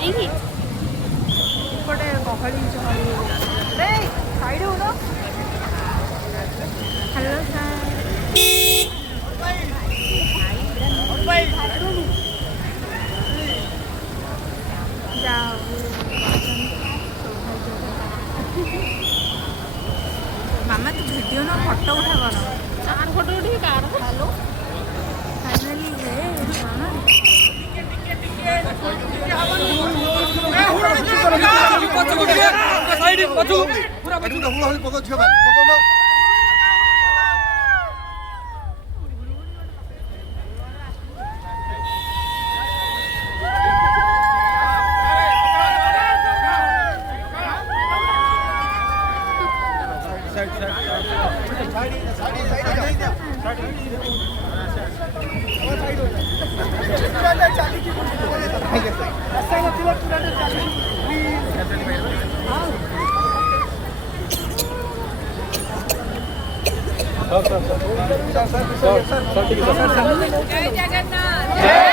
କାହିଁକି ଗୋଟେ ଗହଳି ସାଇଡ୍ ହଉନ। Hello sir. ଯାଅ ମାମା ତୁ ଭିଡ଼ିଓ ନା ଫଟୋ ଉଠା କର। କାର ଫଟୋ ଉଠିବି କାର ହ୍ୟାଲୋ ଫାଇନାଲି ହେ ମାମା ଜୟ ଜଗନ୍ନାଥ।